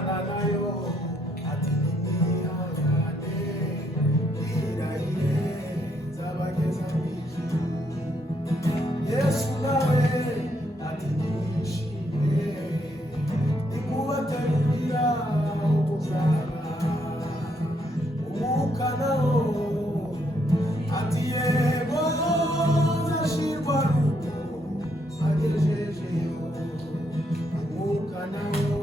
Imana nayo ati nimwihangane irahire nzabageza mu ijuru. Yesu nawe ati nimwishime ndikubategurira ubuzaba. Umwuka nawo ati yego nzashirwa ruko agejejeyo. Umwuka nawo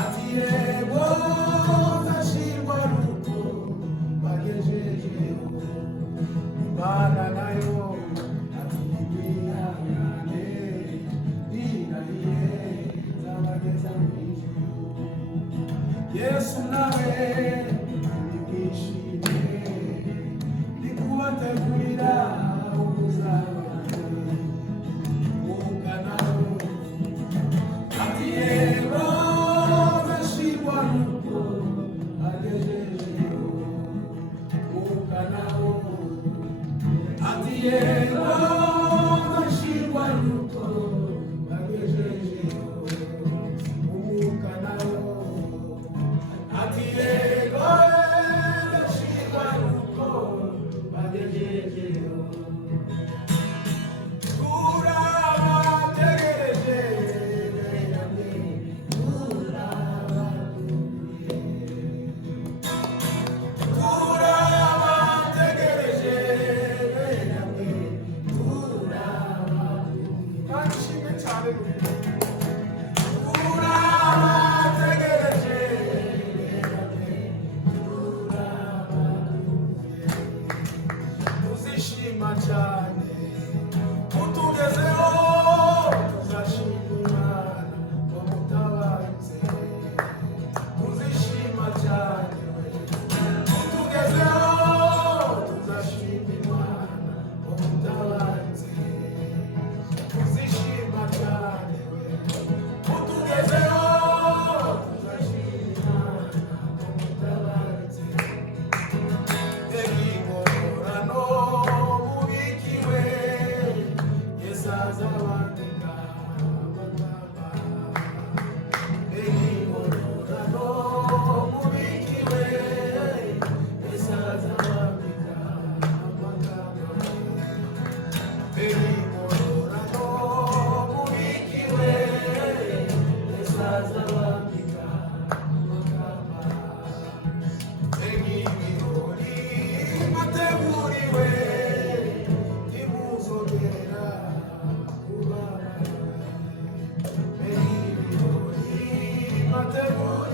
ati yego nzashirwa ruko agejejeyo. Imana nayo ati nimwihangane irahire nzabageza mu ijuru. Yesu nawe nimwishime ndikubategurira ubuzaba. Umwuka nawo ati yego nzashirwa ruko agejejeyo. Umwuka nawo ati yego nzashirwa ruko agejejeyo. Umwuka nawo ati yego nzashirwa ruko agejejeyo. Turabategereje namwe turabakumbuye. Turabategereje namwe turabakumbuye. Kandi ishimwe cyane turabategereje namwe turabakumbuye. Tuzishima cyane utugezeho tuzashima Imana wamutabaritse. Tuzishima cyane utugezeho tuzashima Imana wamutabaritse. Tuzishima cyane utugezeho tuzashima Imana wamutabaritse. Ingororano mubikiwe Yesu azabandika amagamba. Ingororano mubikiwe Yesu azabandika amagamba. Ingororano mubikiwe Yesu azabandika amagamba. Ibirori mwateguriwe ntimuzongera kubabara. Ibirori mwateguriwe